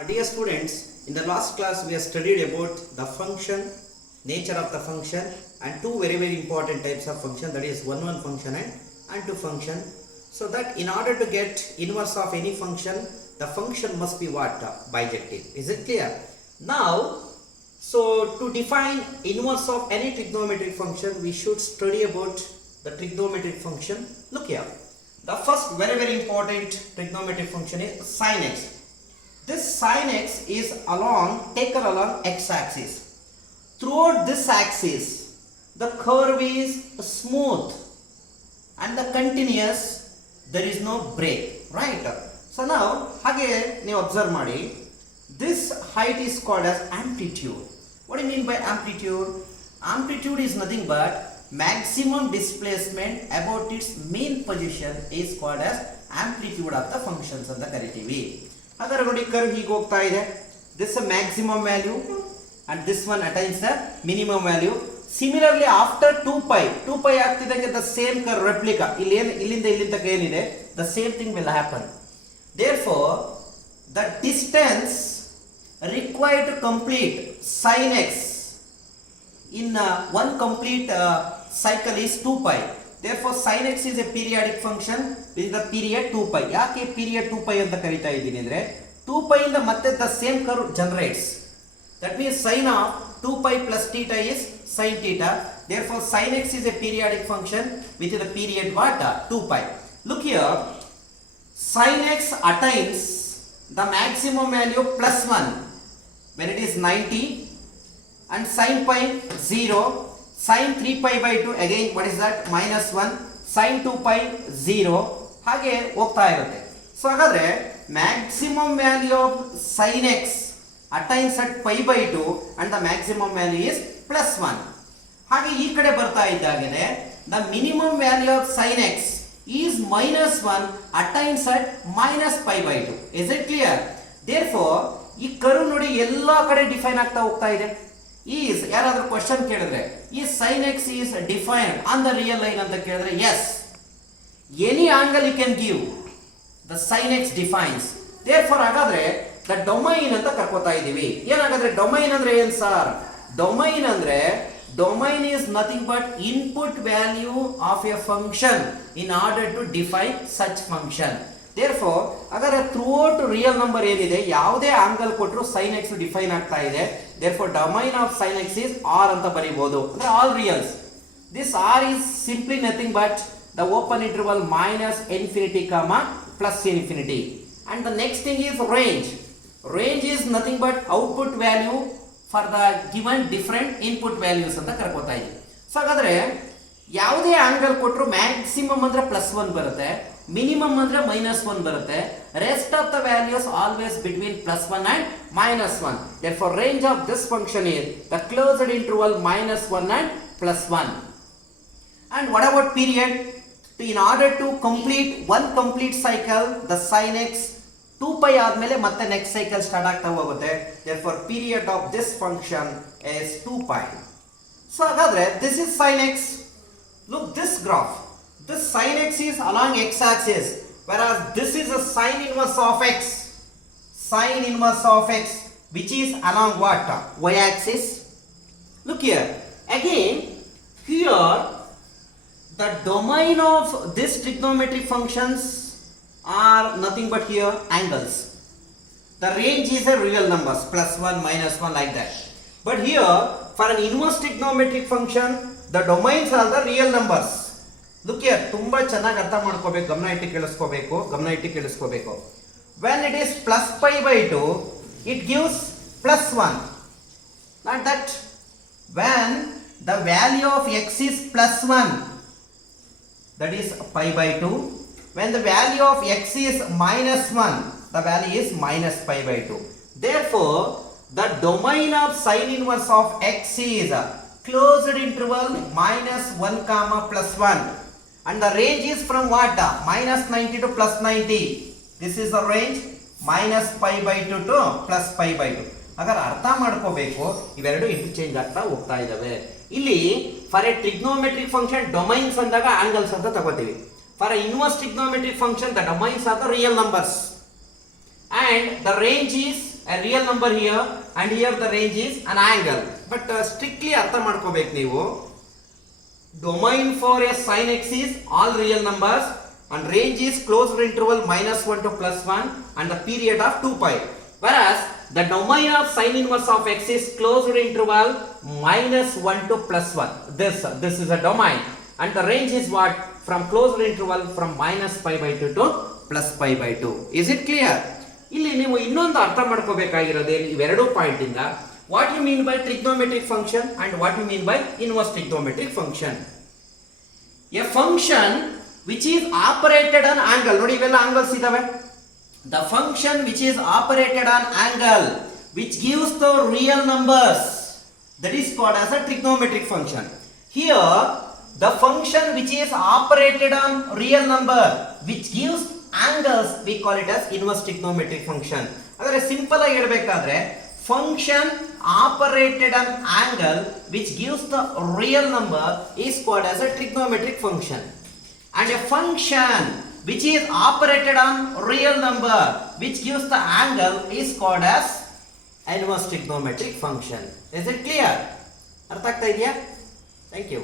Dear students, in the last class we have studied about the function, nature of the function and two very important types of function, that is one function and onto function. So that in order to get inverse of any function, the function must be what? Bijective. Is it clear? Now, so to define inverse of any trigonometric function, we should study about the trigonometric function. Look here. The first very important trigonometric function is sin x. This sin x is taken along x-axis. Throughout this axis, the curve is smooth and the continuous, there is no break, right? So now, hage you observe madi, this height is called as amplitude. What do you mean by amplitude? Amplitude is nothing but maximum displacement about its mean position is called as amplitude of the functions ಅಂತ ಕರಿತೀವಿ. ಹಾಗಾದ್ರೆ ನೋಡಿ curve ಹೀಗೆ ಹೋಗ್ತಾ ಇದೆ. This is maximum value and this one attains the minimum value. Similarly after 2pi ಆಗ್ತಿದ್ದಂಗೆ the same curve replica ಇಲ್ಲಿಂದ ತನಕ ಏನಿದೆ, the same thing will happen. Therefore the distance required to complete sin x in one complete cycle is 2pi. Therefore sin x is a periodic function with the period 2pi. ಯಾಕೆ period 2pi ಅಂತ ಕರೀತಾ ಇದ್ದೀನಿ ಅಂದ್ರೆ 2pi ಇಂದ ಮತ್ತೆ the same curve generates. That means sin of 2pi plus theta is sin theta. Therefore sin x is a periodic function with the period what? 2pi. Look here, sin x attains the maximum value plus 1 when it is 90 and sin pi 0. Sin 3pi by 2 again what is that? Minus 1. Sin 2pi 0. ಹಾಗೆ ಹೋಗ್ತಾ ಇರುತ್ತೆ. So ಹಾಗಾದ್ರೆ maximum value of sin x attains at pi by 2 and the maximum value is plus 1. ಹಾಗೆ ಈ ಕಡೆ ಬರ್ತಾ ಇದ್ದಾಗನೆ the minimum value of sin x is minus 1 attains at minus pi by 2. Is it clear? Therefore ಈ curve ನೋಡಿ ಎಲ್ಲಾ ಕಡೆ define ಆಗ್ತಾ ಹೋಗ್ತಾ ಇದೆ. Is ಯಾರಾದರೂ ಕ್ವೆಶ್ಚನ್ ಕೇಳಿದ್ರೆ ಈ sin x is defined on the real line ಅಂತ ಕೇಳಿದ್ರೆ yes, any angle you can give the sin x defines. Therefore ಹಾಗಾದ್ರೆ the domain ಅಂತ ಕರ್ಕೋತಾ ಇದೀವಿ. ಏನಾಗುತ್ತೆ domain ಅಂದ್ರೆ ಏನು sir? Domain is nothing but input value of a function in order to define such function. Therefore Agara throughout real number ಏನಿದೆ ಯಾವುದೇ angle ಕೊಟ್ಟರು sin x define ಆಗ್ತಾ ಇದೆ. Therefore domain of sin x is r ಅಂತ ಬರೀಬಹುದು, ಅಂದ್ರೆ all reals. This r is simply nothing but the open interval minus infinity comma plus infinity. And the next thing is range. Range is nothing but output value for the given different input values ಅಂತ ಕರ್ಕೋತಾ ಇದೆ. So ಹಾಗಾದ್ರೆ ಯಾವುದೇ angle ಕೊಟ್ಟರು maximum ಅಂದ್ರೆ +1 ಬರುತ್ತೆ, minimum ಅಂದ್ರೆ -1 ಬರುತ್ತೆ. Rest of the values always between +1 and -1. Therefore range of this function is the closed interval -1 and +1. And what about period? In order to complete one complete cycle, the sin x 2pi ಆದ್ಮೇಲೆ ಮತ್ತೆ next cycle start ಆಗ್ತಾ ಹೋಗುತ್ತೆ. Therefore period of this function is 2pi. So ಹಾಗಾದ್ರೆ this is sin x. Look this graph. This sin x is along x-axis, whereas this is a sin inverse of x. Sin inverse of x, which is along what? Y-axis. Look here. Again, here the domain of this trigonometric functions are nothing but here angles. The range is a real numbers, +1, -1 like that. But here, for an inverse trigonometric function, the domains are the real numbers. Look here, ತುಂಬಾ ಚೆನ್ನಾಗಿ ಅರ್ಥ ಮಾಡ್ಕೋಬೇಕು, ಗಮನ ಇಟ್ಟು ಕೇಳಿಸ್ಕೋಬೇಕು. When it is plus pi by 2, it gives +1. Not that. When the value of x is +1, that is pi by 2. When the value of x is -1, the value is minus pi by 2. Therefore, the domain of sin inverse of x is closed interval -1 comma +1. And the range is from what? -90 to +90. This is the range minus pi by 2 to plus pi by 2. ಅಗರ ಅರ್ಥ ಮಾಡ್ಕೋಬೇಕು, ಇವೆರಡು interchange ಆಗ್ತಾ ಹೋಗ್ತಾ ಇದಾವೆ. ಇಲ್ಲಿ for A trigonometric function domains ಅಂದಾಗ angles ಅಂತ ತಗೋತೀವಿ. For an inverse trigonometric function, the domains are the real numbers and the range is a real number here and here the range is an angle. But strictly ಅರ್ಥ ಮಾಡ್ಕೋಬೇಕು ನೀವು. Domain for a sin x is all real numbers and range is closed interval -1 to +1 and the period of 2 pi. Whereas the domain of sin inverse of x is closed interval -1 to +1. This is a domain and the range is what? From closed interval from -pi/2 to +pi/2. Is it clear? ಇಲ್ಲಿ ನೀವು ಇನ್ನೊಂದು ಅರ್ಥ ಮಾಡ್ಕೋಬೇಕಾಗಿರೋದೇ ಇವೆರಡು point ಇಂದ what you mean by trigonometric function and what you mean by inverse trigonometric function. A function which is operated on angle, ನೋಡಿ ಇವೆಲ್ಲ angles ಇದಾವೆ. The function which is operated on angle which gives the real numbers, that is called as a trigonometric function. Here the function which is operated on real number which gives angles, we call it as inverse trigonometric function. ಆದರೆ simple ಆಗಿ ಹೇಳಬೇಕಾದ್ರೆ function operated on angle which gives the real number is called as a trigonometric function, and a function which is operated on real number which gives the angle is called as inverse trigonometric function. Is it clear? ಅರ್ಥ ಆಗ್ತಾ ಇದೆಯಾ? Thank you.